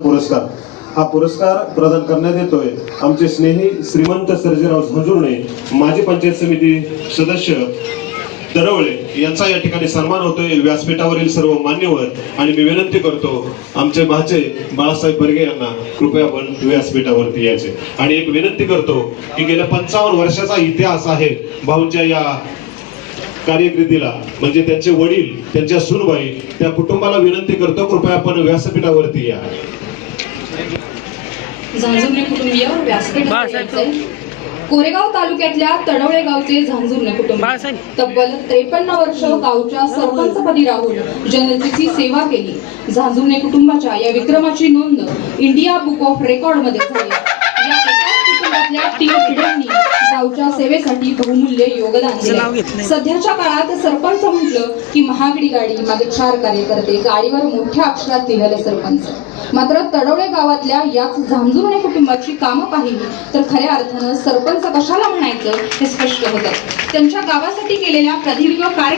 पुरस्कार. हा पुरस्कार प्रदान करण्यात येतोय आमचे स्नेही श्रीमंत सर्जेराव झंजुर्णे माजी पंचायत समिती सदस्य दरवळे यांचा या ठिकाणी सन्मान होतोय. व्यासपीठावरील सर्व मान्यवर आणि मी विनंती करतो आमचे भाचे बाळासाहेब बर्गे यांना कृपया आपण व्यासपीठावरती यायचे. आणि एक विनंती करतो की गेल्या पंचावन्न वर्षाचा इतिहास आहे भाऊंच्या या कार्यकृतीला. म्हणजे त्यांचे वडील त्यांच्या सुनबाई त्या कुटुंबाला विनंती करतो कृपया आपण व्यासपीठावरती या. झांजुर्णे कुटुंबीय व्यासपीठ कोरेगाव तालुक्यातल्या तडवळे गावचे झांजुर्णे कुटुंब. तब्बल त्रेपन्न वर्ष गावच्या सरपंचपदी राहून जनतेची सेवा केली. झांजुर्णे कुटुंबाच्या या विक्रमाची नोंद इंडिया बुक ऑफ रेकॉर्डमध्ये झाली. या एकाच कुटुंबातल्या तीन पिढ्यांनी गावच्या सेवेसाठी बहुमूल्य योगदान दिले. सध्याच्या काळात सरपंच म्हटलं की महागडी गाडी मागे चार कार्यकर्ते गाडीवर मोठ्या अक्षरात लिहिलेले सरपंच. मात्र तडवळे गावातल्या याच झांजुरणे कुटुंबाची कामं पाहिली तर खऱ्या अर्थानं सरपंच कशाला म्हणायचं हे स्पष्ट होतं. त्यांच्या गावासाठी केलेल्या प्रदीर्घ कार्य